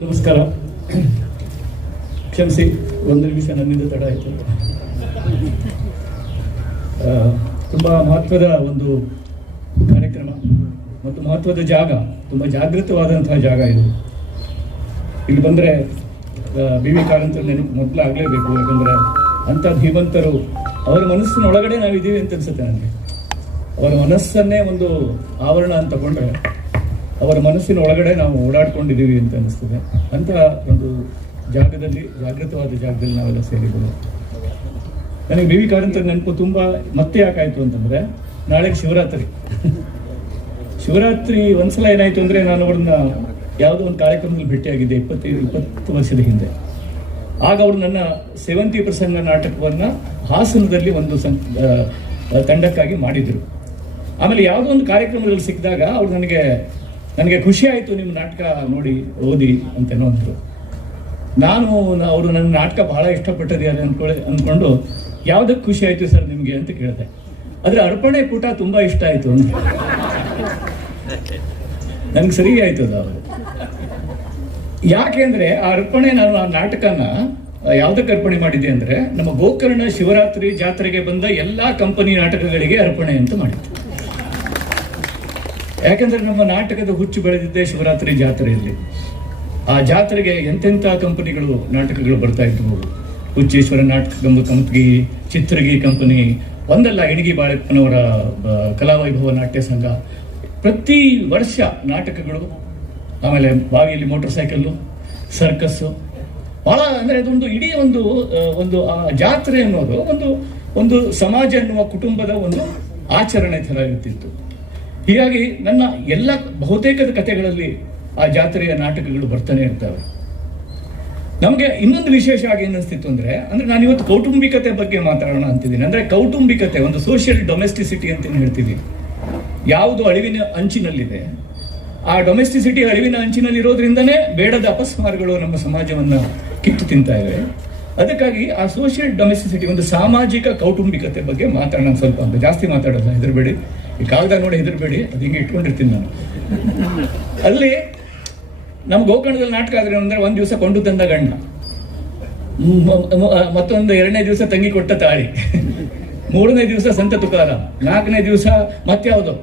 ನಮಸ್ಕಾರ. ಕ್ಷಮಿಸಿ, ಒಂದು ನಿಮಿಷ ನನ್ನಿಂದ ತಡ ಆಯಿತು. ತುಂಬ ಮಹತ್ವದ ಒಂದು ಕಾರ್ಯಕ್ರಮ ಮತ್ತು ಮಹತ್ವದ ಜಾಗ, ತುಂಬ ಜಾಗೃತವಾದಂತಹ ಜಾಗ ಇದು. ಇಲ್ಲಿ ಬಂದರೆ ಬಿ ವಿ ಕಾರಂತರ ನೆನಪು ಮೊದಲು ಆಗಲೇಬೇಕು ಯಾಕಂದರೆ ಅಂಥ ಧೀಮಂತರು ಅವರ ಮನಸ್ಸಿನ ಒಳಗಡೆ ನಾವಿದ್ದೀವಿ ಅಂತ ಅನ್ಸುತ್ತೆ ನನಗೆ. ಅವರ ಮನಸ್ಸನ್ನೇ ಒಂದು ಆವರಣ ಅಂತ ತಗೊಂಡ್ರೆ ಅವರ ಮನಸ್ಸಿನ ಒಳಗಡೆ ನಾವು ಓಡಾಡ್ಕೊಂಡಿದ್ದೀವಿ ಅಂತ ಅನಿಸ್ತದೆ. ಅಂತ ಒಂದು ಜಾಗದಲ್ಲಿ, ಜಾಗೃತವಾದ ಜಾಗದಲ್ಲಿ ನಾವೆಲ್ಲ ಸೇರಿದ್ದೇವೆ. ನನಗೆ ಬಿ ವಿ ಕಾರಂತರ ನೆನಪು ತುಂಬ ಮತ್ತೆ ಯಾಕಾಯಿತು ಅಂತಂದ್ರೆ ನಾಳೆಗೆ ಶಿವರಾತ್ರಿ. ಶಿವರಾತ್ರಿ ಒಂದ್ಸಲ ಏನಾಯ್ತು ಅಂದ್ರೆ ನಾನು ಅವ್ರನ್ನ ಯಾವುದೋ ಒಂದು ಕಾರ್ಯಕ್ರಮದಲ್ಲಿ ಭೇಟಿಯಾಗಿದ್ದೆ ಇಪ್ಪತ್ತೈದು, ಇಪ್ಪತ್ತು ವರ್ಷದ ಹಿಂದೆ. ಆಗ ಅವರು ನನ್ನ ಸೇವಂತಿ ಪ್ರಸಂಗ ನಾಟಕವನ್ನ ಹಾಸನದಲ್ಲಿ ಒಂದು ಸಂ ತಂಡಕ್ಕಾಗಿ ಮಾಡಿದ್ರು. ಆಮೇಲೆ ಯಾವುದೋ ಒಂದು ಕಾರ್ಯಕ್ರಮದಲ್ಲಿ ಸಿಕ್ಕಿದಾಗ ಅವ್ರು ನನಗೆ ನನಗೆ ಖುಷಿ ಆಯಿತು ನಿಮ್ಮ ನಾಟಕ ನೋಡಿ, ಓದಿ ಅಂತೇನೋ ಅಂದರು ನಾನು ಅವರು ನನ್ನ ನಾಟಕ ಬಹಳ ಇಷ್ಟಪಟ್ಟಿದ್ದಾರೆ ಅಂದ್ಕೊಳ್ಳಿ ಅಂದ್ಕೊಂಡು ಯಾವುದಕ್ಕೆ ಖುಷಿ ಆಯಿತು ಸರ್ ನಿಮಗೆ ಅಂತ ಕೇಳಿದೆ. ಆದರೆ ಅರ್ಪಣೆ ಪುಟ ತುಂಬ ಇಷ್ಟ ಆಯಿತು ಅಂತ ನನಗೆ ಸರಿ ಆಯ್ತು ಅದು ಅವರು ಯಾಕೆ ಅಂದ್ರೆ ಆ ಅರ್ಪಣೆ ನಾನು ಆ ನಾಟಕನ ಯಾವ್ದಕ್ಕೆ ಅರ್ಪಣೆ ಮಾಡಿದ್ದೆ ಅಂದ್ರೆ ನಮ್ಮ ಗೋಕರ್ಣ ಶಿವರಾತ್ರಿ ಜಾತ್ರೆಗೆ ಬಂದ ಎಲ್ಲಾ ಕಂಪನಿ ನಾಟಕಗಳಿಗೆ ಅರ್ಪಣೆ ಅಂತ ಮಾಡಿದ್ದೆ. ಯಾಕಂದ್ರೆ ನಮ್ಮ ನಾಟಕದ ಹುಚ್ಚು ಬೆಳೆದಿದ್ದೆ ಶಿವರಾತ್ರಿ ಜಾತ್ರೆಯಲ್ಲಿ. ಆ ಜಾತ್ರೆಗೆ ಎಂತೆಂಥ ಕಂಪನಿಗಳು ನಾಟಕಗಳು ಬರ್ತಾ ಇದ್ವು. ಹುಚ್ಚೇಶ್ವರ ನಾಟಕ ಕಂಪನಿ, ಚಿತ್ರಗಿ ಕಂಪನಿ, ಒಂದಲ್ಲ ಇಣಗಿ ಬಾಳೆಪ್ಪನವರ ಕಲಾವೈಭವ ನಾಟ್ಯ ಸಂಘ. ಪ್ರತಿ ವರ್ಷ ನಾಟಕಗಳು, ಆಮೇಲೆ ಬಾವಿಯಲ್ಲಿ ಮೋಟರ್ ಸೈಕಲ್ಲು, ಸರ್ಕಸ್ಸು. ಬಹಳ ಅಂದ್ರೆ ಅದೊಂದು ಇಡೀ ಒಂದು ಒಂದು, ಆ, ಜಾತ್ರೆ ಅನ್ನೋದು ಒಂದು ಒಂದು ಸಮಾಜ ಎನ್ನುವ ಕುಟುಂಬದ ಒಂದು ಆಚರಣೆ ಥರ ಇರ್ತಿತ್ತು. ಹೀಗಾಗಿ ನನ್ನ ಎಲ್ಲ ಬಹುತೇಕದ ಕಥೆಗಳಲ್ಲಿ ಆ ಜಾತ್ರೆಯ ನಾಟಕಗಳು ಬರ್ತಾನೆ ಇರ್ತವೆ. ನಮಗೆ ಇನ್ನೊಂದು ವಿಶೇಷವಾಗಿ ಏನಿಸ್ತಿತ್ತು ಅಂದ್ರೆ ಅಂದ್ರೆ ನಾನು ಇವತ್ತು ಕೌಟುಂಬಿಕತೆ ಬಗ್ಗೆ ಮಾತಾಡೋಣ ಅಂತಿದ್ದೀನಿ. ಅಂದ್ರೆ ಕೌಟುಂಬಿಕತೆ, ಒಂದು ಸೋಷಿಯಲ್ ಡೊಮೆಸ್ಟಿಸಿಟಿ ಅಂತ ಹೇಳ್ತೀವಿ. ಯಾವುದು ಅಳಿವಿನ ಅಂಚಿನಲ್ಲಿದೆ, ಆ ಡೊಮೆಸ್ಟಿಸಿಟಿ ಅಳಿವಿನ ಅಂಚಿನಲ್ಲಿ ಇರೋದ್ರಿಂದನೇ ಬೇಡದ ಅಪಸ್ಮಾರಗಳು ನಮ್ಮ ಸಮಾಜವನ್ನ ಕಿತ್ತು ತಿಂತಾ ಇವೆ. ಅದಕ್ಕಾಗಿ ಆ ಸೋಷಿಯಲ್ ಡೊಮೆಸ್ಟಿಸಿಟಿ ಒಂದು ಸಾಮಾಜಿಕ ಕೌಟುಂಬಿಕತೆ ಬಗ್ಗೆ ಮಾತಾಡೋಣ ಸ್ವಲ್ಪ ಅಂತ ಜಾಸ್ತಿ ಮಾತಾಡೋಲ್ಲ ಹೆದರ್ಬೇಡಿ. ಈ ಕಾಗದ ನೋಡಿ ಹೆದರ್ಬೇಡಿ, ಅದು ಹಿಂಗೆ ಇಟ್ಕೊಂಡಿರ್ತೀನಿ ನಾನು. ಅಲ್ಲಿ ನಮ್ಮ ಗೋಕರ್ಣದಲ್ಲಿ ನಾಟಕ ಆದ್ರೆ ಅಂದ್ರೆ ಒಂದು ದಿವಸ ಕೊಂಡು ತಂದ ಗಂಡ. ಮತ್ತೊಂದು ಎರಡನೇ ದಿವಸ ತಂಗಿ ಕೊಟ್ಟ ತಾಳಿ. ಮೂರನೇ ದಿವಸ ಸಂತ ತುಕಾರ ನಾಲ್ಕನೇ ದಿವಸ ಮತ್ಯಾವುದು?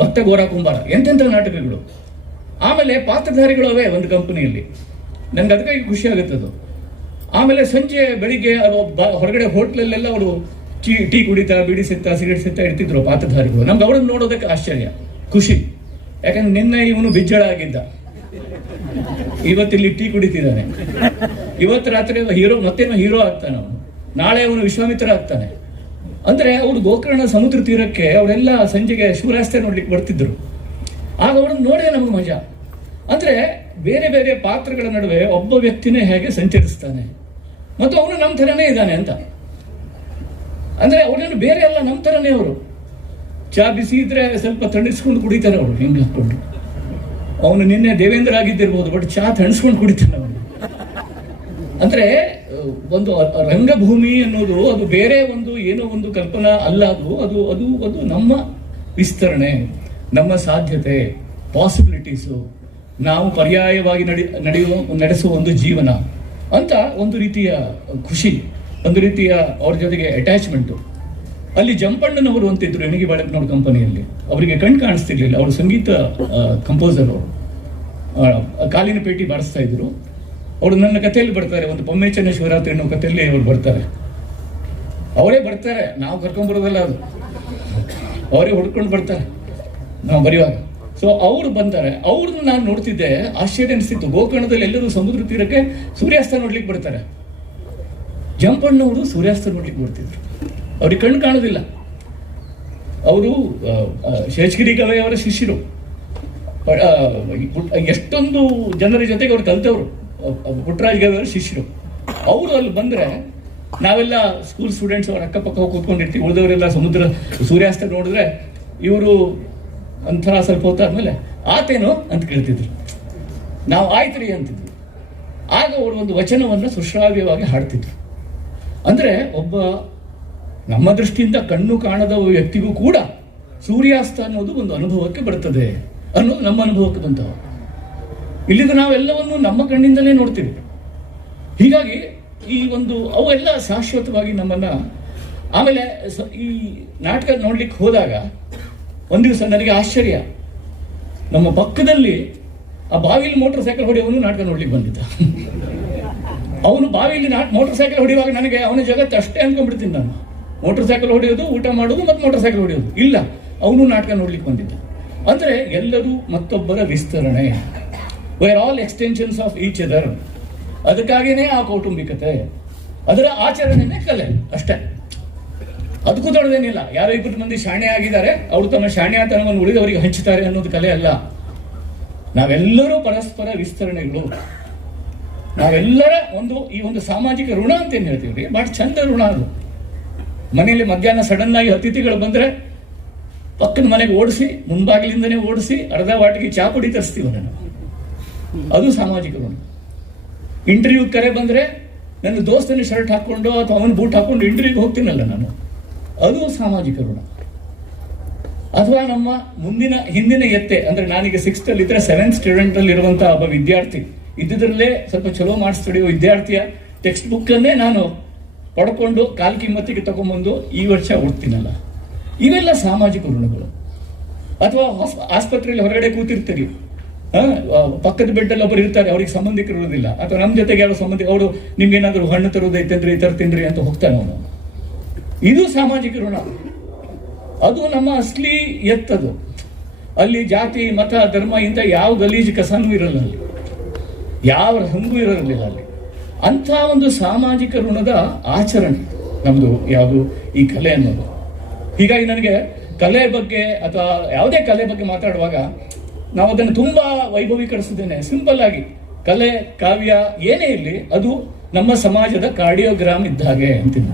ಭಕ್ತ ಗೋರ ಕುಂಬಾರ. ಎಂತೆಂಥ ನಾಟಕಗಳು. ಆಮೇಲೆ ಪಾತ್ರಧಾರಿಗಳು ಅವೇ ಒಂದು ಕಂಪನಿಯಲ್ಲಿ. ನನಗೆ ಅದಕ್ಕಾಗಿ ಖುಷಿ ಆಗುತ್ತದು. ಆಮೇಲೆ ಸಂಜೆ ಬೆಳಿಗ್ಗೆ ಅದು ಹೊರಗಡೆ ಹೋಟ್ಲಲ್ಲೆಲ್ಲ ಅವರು ಟೀ ಟೀ ಕುಡಿತಾ, ಬಿಡಿ ಸಿಗ್ತಾ ಸಿಗರೇಟ್ ಸಿಗ್ತಾ ಇರ್ತಿದ್ರು ಪಾತ್ರಧಾರಿಗಳು. ನಮ್ಗೆ ಅವ್ರನ್ನ ನೋಡೋದಕ್ಕೆ ಆಶ್ಚರ್ಯ, ಖುಷಿ. ಯಾಕಂದ್ರೆ ನಿನ್ನೆ ಇವನು ಬಿಜ್ಜಳ ಆಗಿದ್ದ. ಇವತ್ತಿಲ್ಲಿ ಟೀ ಕುಡಿತಿದ್ದಾನೆ. ಇವತ್ತು ರಾತ್ರಿ ಹೀರೋ, ಮತ್ತೇನೋ ಹೀರೋ ಆಗ್ತಾನೆ ಅವನು. ನಾಳೆ ಅವನು ವಿಶ್ವಾಮಿತ್ರ ಆಗ್ತಾನೆ. ಅಂದ್ರೆ ಅವ್ರು ಗೋಕರ್ಣ ಸಮುದ್ರ ತೀರಕ್ಕೆ ಅವರೆಲ್ಲ ಸಂಜೆಗೆ ಶಿವರಾಸ್ತೆ ನೋಡ್ಲಿಕ್ಕೆ ಬರ್ತಿದ್ರು. ಆಗ ಅವ್ರನ್ನ ನೋಡೇ ನಮಗೆ ಮಜಾ. ಅಂದ್ರೆ ಬೇರೆ ಬೇರೆ ಪಾತ್ರಗಳ ನಡುವೆ ಒಬ್ಬ ವ್ಯಕ್ತಿನೇ ಹೇಗೆ ಸಂಚರಿಸ್ತಾನೆ. ಮತ್ತು ಅವನು ನಮ್ಮ ಥರನೇ ಇದ್ದಾನೆ ಅಂತ. ಅಂದ್ರೆ ಅವ್ರೇನು ಬೇರೆ ಅಲ್ಲ ನಮ್ಮ ಥರನೇ ಅವರು. ಚಾ ಬಿಸಿ ಇದ್ರೆ ಸ್ವಲ್ಪ ತಣಿಸ್ಕೊಂಡು ಕುಡಿತಾರೆ ಅವರು, ಹಿಂಗೆ ಹಾಕೊಂಡು. ಅವನು ನಿನ್ನೆ ದೇವೇಂದ್ರ ಆಗಿದ್ದಿರ್ಬೋದು ಬಟ್ ಚಾ ತಣಿಸ್ಕೊಂಡು ಕುಡಿತಾನೆ ಅವನು. ಅಂದ್ರೆ, ಒಂದು ರಂಗಭೂಮಿ ಅನ್ನೋದು ಅದು ಬೇರೆ ಒಂದು ಏನೋ ಒಂದು ಕಲ್ಪನಾ ಅಲ್ಲ ಅದು ಅದು ಅದು ಅದು ನಮ್ಮ ವಿಸ್ತರಣೆ, ನಮ್ಮ ಸಾಧ್ಯತೆ ಪಾಸಿಬಿಲಿಟೀಸು ನಾವು ಪರ್ಯಾಯವಾಗಿ ನಡಿ, ನಡೆಯುವ, ನಡೆಸುವ ಒಂದು ಜೀವನ ಅಂತ ಒಂದು ರೀತಿಯ ಖುಷಿ. ಒಂದು ರೀತಿಯ ಅವ್ರ ಜೊತೆಗೆ ಅಟ್ಯಾಚ್ಮೆಂಟು ಅಲ್ಲಿ ಜಂಪಣ್ಣನವರು ಅಂತಿದ್ರು ಎಣಿಗೆ ಬಾಳಪ್ಪನವ್ರ ಕಂಪನಿಯಲ್ಲಿ ಅವರಿಗೆ ಕಣ್ ಕಾಣಿಸ್ತಿರ್ಲಿಲ್ಲ. ಅವರು ಸಂಗೀತ ಕಂಪೋಸರ್ ಅವರು. ಕಾಲಿನ ಪೇಟಿ ಬಾರಿಸ್ತಾ ಇದ್ರು. ಅವರು ನನ್ನ ಕಥೆಯಲ್ಲಿ ಬರ್ತಾರೆ. ಒಂದು ಪೊಮ್ಮೇಚನ ಶಿವರಾತ್ರಿ ಅನ್ನೋ ಕಥೆಯಲ್ಲಿ ಅವರು ಬರ್ತಾರೆ. ಅವರೇ ಬರ್ತಾರೆ. ನಾವು ಕರ್ಕೊಂಡ್ಬರೋದಲ್ಲ ಅದು. ಅವರೇ ಹುಡ್ಕೊಂಡು ಬರ್ತಾರೆ. ನಾವು ಬರೆಯುವಾಗ ಸೊ ಅವ್ರು ಬಂತಾರೆ ಅವ್ರನ್ನ ನಾನು ನೋಡ್ತಿದ್ದೆ. ಆಶ್ಚರ್ಯ ಅನಿಸ್ತಿತ್ತು ಗೋಕರ್ಣದಲ್ಲಿ ಎಲ್ಲರೂ ಸಮುದ್ರ ತೀರಕ್ಕೆ ಸೂರ್ಯಾಸ್ತ ನೋಡ್ಲಿಕ್ಕೆ ಬರ್ತಾರೆ. ಜಂಪಣ್ಣವರು ಸೂರ್ಯಾಸ್ತ ನೋಡ್ಲಿಕ್ಕೆ ಬರ್ತಿದ್ರು. ಅವ್ರಿಗೆ ಕಣ್ಣು ಕಾಣೋದಿಲ್ಲ. ಅವರು ಶೇಷಗಿರಿ ಕವಿ ಅವರ ಶಿಷ್ಯರು. ಎಷ್ಟೊಂದು ಜನರ ಜೊತೆಗೆ ಅವ್ರು ಕಲ್ತವ್ರು. ಪುಟ್ಟರಾಜ್ ಅವರ ಶಿಷ್ಯರು. ಅವರು ಅಲ್ಲಿ ಬಂದ್ರೆ ನಾವೆಲ್ಲ ಸ್ಕೂಲ್ ಸ್ಟೂಡೆಂಟ್ಸ್ ಅವ್ರ ಅಕ್ಕಪಕ್ಕ ಕೂತ್ಕೊಂಡಿರ್ತೀವಿ. ಉಳಿದವರೆಲ್ಲ ಸಮುದ್ರ, ಸೂರ್ಯಾಸ್ತ ನೋಡಿದ್ರೆ ಇವರು ಒಂಥರ ಸ್ವಲ್ಪ ಹೊತ್ತಾದ್ಮೇಲೆ, ಆತೇನು? ಅಂತ ಕೇಳ್ತಿದ್ರು. ನಾವು ಆಯ್ತು ರೀ ಅಂತಿದ್ವಿ ಆಗ ಅವರು ಒಂದು ವಚನವನ್ನು ಸುಶ್ರಾವ್ಯವಾಗಿ ಹಾಡ್ತಿದ್ರು. ಅಂದ್ರೆ ಒಬ್ಬ ನಮ್ಮ ದೃಷ್ಟಿಯಿಂದ ಕಣ್ಣು ಕಾಣದ ವ್ಯಕ್ತಿಗೂ ಕೂಡ ಸೂರ್ಯಾಸ್ತ ಅನ್ನೋದು ಒಂದು ಅನುಭವಕ್ಕೆ ಬರ್ತದೆ ಅನ್ನೋದು ನಮ್ಮ ಅನುಭವಕ್ಕೆ ಬಂತವ ಇಲ್ಲಿಂದ ನಾವೆಲ್ಲವನ್ನು ನಮ್ಮ ಕಣ್ಣಿಂದಲೇ ನೋಡ್ತೀವಿ. ಹೀಗಾಗಿ ಈ ಒಂದು ಅವೆಲ್ಲ ಶಾಶ್ವತವಾಗಿ ನಮ್ಮನ್ನ ಆಮೇಲೆ ಈ ನಾಟಕ ನೋಡ್ಲಿಕ್ಕೆ ಹೋದಾಗ ಒಂದು ದಿವಸ ನನಗೆ ಆಶ್ಚರ್ಯ. ನಮ್ಮ ಪಕ್ಕದಲ್ಲಿ ಆ ಬಾವಿಲಿ ಮೋಟರ್ ಸೈಕಲ್ ಹೊಡೆಯವನು ನಾಟಕ ನೋಡ್ಲಿಕ್ಕೆ ಬಂದಿದ್ದ. ಅವನು ಬಾವಿಯಲ್ಲಿ ನಾಟ್ ಮೋಟರ್ ಸೈಕಲ್ ಹೊಡೆಯುವಾಗ ನನಗೆ ಅವನ ಜಗತ್ತು ಅಷ್ಟೇ ಅನ್ಕೊಂಡ್ಬಿಡ್ತೀನಿ ನಾನು. ಮೋಟರ್ ಸೈಕಲ್ ಹೊಡೆಯೋದು, ಊಟ ಮಾಡೋದು ಮತ್ತು ಮೋಟರ್ ಸೈಕಲ್ ಹೊಡೆಯೋದು. ಇಲ್ಲ, ಅವನು ನಾಟಕ ನೋಡ್ಲಿಕ್ಕೆ ಬಂದಿದ್ದ. ಅಂದ್ರೆ ಎಲ್ಲರೂ ಮತ್ತೊಬ್ಬರ ವಿಸ್ತರಣೆ. We're all extensions of each other ಅದಕ್ಕಾಗಿಯೇ ಆ ಕೌಟುಂಬಿಕತೆ. ಅದರ ಆಚರಣೆನೇ ಕಲೆ ಅಷ್ಟೇ. ಅದಕ್ಕೂ ದೊಡ್ಡದೇನಿಲ್ಲ. ಯಾರೋ ಇಬ್ಬರು ಮಂದಿ ಶಾಣೆ ಆಗಿದ್ದಾರೆ, ಅವರು ತಮ್ಮ ಶಾಣ್ಯಾತನವನ್ನು ಉಳಿದವರಿಗೆ ಹಂಚುತ್ತಾರೆ ಅನ್ನೋದು ಕಲೆ ಅಲ್ಲ. ನಾವೆಲ್ಲರೂ ಪರಸ್ಪರ ವಿಸ್ತರಣೆಗಳು. ನಾವೆಲ್ಲರ ಒಂದು ಈ ಒಂದು ಸಾಮಾಜಿಕ ಋಣ ಅಂತ ಏನು ಹೇಳ್ತೀವಿ ಬಹಳ ಚಂದ ಋಣ ಅದು. ಮನೆಯಲ್ಲಿ ಮಧ್ಯಾಹ್ನ ಸಡನ್ ಆಗಿ ಅತಿಥಿಗಳು ಬಂದ್ರೆ ಪಕ್ಕದ ಮನೆಗೆ ಓಡಿಸಿ, ಮುಂಬಾಗಿಲಿಂದನೇ ಓಡಿಸಿ, ಅರ್ಧ ವಾಟಿಗೆ ಚಾ ಪುಡಿ ತರಿಸ್ತೀವಿ ನಾನು ಅದು ಸಾಮಾಜಿಕ ಋಣ. ಇಂಟರ್ವ್ಯೂ ಕರೆ ಬಂದ್ರೆ ನನ್ನ ದೋಸ್ತನ ಶರ್ಟ್ ಹಾಕೊಂಡು ಅಥವಾ ಅವನ ಬೂಟ್ ಹಾಕೊಂಡು ಇಂಟರ್ವ್ಯೂಗೆ ಹೋಗ್ತೀನಲ್ಲ ನಾನು. ಅದು ಸಾಮಾಜಿಕ ಋಣ. ಅಥವಾ ನಮ್ಮ ಮುಂದಿನ ಹಿಂದಿನ ಎತ್ತೆ, ಅಂದ್ರೆ ನಾನೀಗ ಸಿಕ್ಸ್ತ್ ಅಲ್ಲಿ ಇದ್ರೆ ಸೆವೆಂತ್ ಸ್ಟೂಡೆಂಟ್ ಅಲ್ಲಿ ಇರುವಂತಹ ಒಬ್ಬ ವಿದ್ಯಾರ್ಥಿ. ಇದ್ದಿದ್ರಲ್ಲೇ ಸ್ವಲ್ಪ ಚಲೋ ಪಡೆಯುವ ವಿದ್ಯಾರ್ಥಿಯ ಟೆಕ್ಸ್ಟ್ ಬುಕ್ಕನ್ನೇ ನಾನು ಪಡ್ಕೊಂಡು ಕಾಲ್ ಕಿಮ್ಮತ್ತಿಗೆ ತಗೊಂಬಂದು ಈ ವರ್ಷ ಓದ್ತೀನಲ್ಲ ಇವೆಲ್ಲ ಸಾಮಾಜಿಕ ಋಣಗಳು. ಅಥವಾ ಆಸ್ಪತ್ರೆಯಲ್ಲಿ ಹೊರಗಡೆ ಕೂತಿರ್ತೀರಿ. ಪಕ್ಕದ ಬೆಡ್ಡಲ್ಲಿ ಒಬ್ಬರು ಇರ್ತಾರೆ, ಅವ್ರಿಗೆ ಸಂಬಂಧಿಕರು ಇರೋದಿಲ್ಲ. ಅಥವಾ ನಮ್ಮ ಜೊತೆಗೆ ಯಾರೋ ಸಂಬಂಧಿ, ಅವರು ನಿಮ್ಗೇನಾದ್ರೂ ಹಣ್ಣು ಇතර ತಿನ್ರಿ ಅಂತ ಹೋಗ್ತಾನೆ ಅವನು. ಇದು ಸಾಮಾಜಿಕ ಋಣ. ಅದು ನಮ್ಮ ಅಸ್ಲಿ ಎತ್ತದು. ಅಲ್ಲಿ ಜಾತಿ, ಮತ, ಧರ್ಮ ಇಂಥ ಯಾವ ಗಲೀಜು ಕಸನೂ ಇರಲ್ಲ ಅಲ್ಲಿ. ಯಾವ ಹಂಗೂ ಇರೋದಿಲ್ಲ ಅಲ್ಲಿ. ಅಂಥ ಒಂದು ಸಾಮಾಜಿಕ ಋಣದ ಆಚರಣೆ ನಮ್ಮದು ಯಾವುದು ಈ ಕಲೆ ಅನ್ನೋದು. ಹೀಗಾಗಿ ನನಗೆ ಕಲೆ ಬಗ್ಗೆ ಅಥವಾ ಯಾವುದೇ ಕಲೆ ಬಗ್ಗೆ ಮಾತಾಡುವಾಗ ನಾವು ಅದನ್ನು ತುಂಬಾ ವೈಭವೀಕರಿಸಿದ್ದೇನೆ. ಸಿಂಪಲ್ ಆಗಿ ಕಲೆ, ಕಾವ್ಯ ಏನೇ ಇರಲಿ ಅದು ನಮ್ಮ ಸಮಾಜದ ಕಾರ್ಡಿಯೋಗ್ರಾಮ್ ಇದ್ದ ಹಾಗೆ ಅಂತೀನಿ.